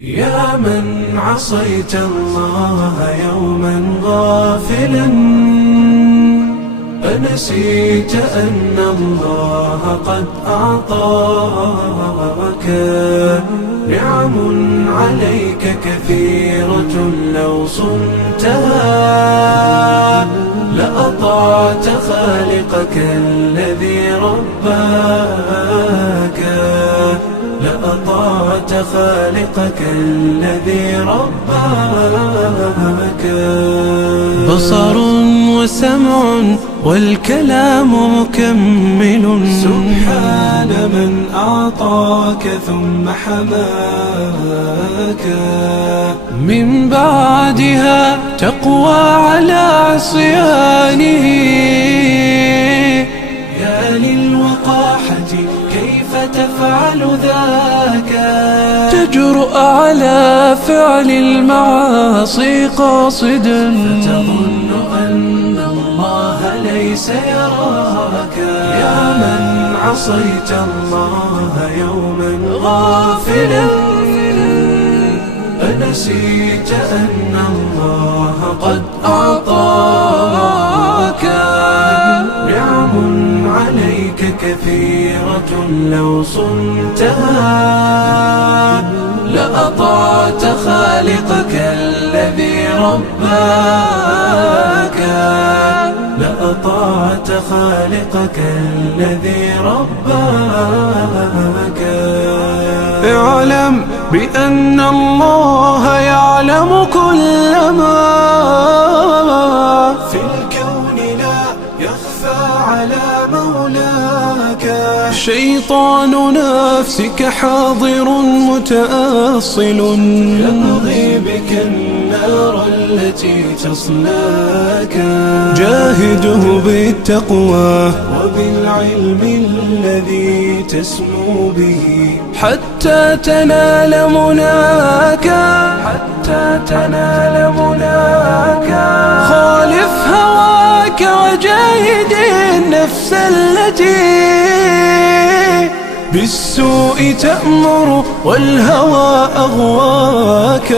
يا من عصيت الله يوما غافلا، أنسيت أن الله قد أعطاك نعم عليك كثيرة، لو صنتها لأطعت خالقك الذي رباك، لأطعت خالقك الذي رباك. بصر وسمع والكلام مكمل، سبحان من أعطاك ثم حماك. من بعدها تقوى على عصيانه، يا للوقاحة كيف تفعل ذاك؟ تجرؤ على فعل المعاصي قاصدا، فتظن أن الله ليس يراك. يا من عصيت الله يوما غافلا، أنسيت أن الله قد أعطاك نعم عليك كثيرة، لو صنتها لأطعت خالقك الذي رباك، لأطعت خالقك الذي رباك. اعلم بأن الله يعلم كل ما في الكون، لا يخفى على مولاك. شيطان نفسك حاضر متأصل، يبغي بك النار التي تصلاك. جاهده بالتقوى وبالعلم الذي تسمو به، حتى تنال مناك، حتى تنال مناك. خالف هواك وجاهد النفس التي بالسوء تأمر والهوى أغواك.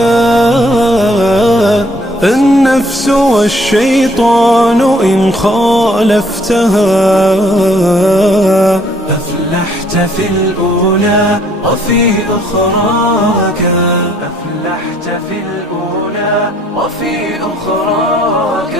النفس والشيطان إن خالفتها أفلحت في الأولى وفي أخراك، أفلحت في الأولى وفي أخراك.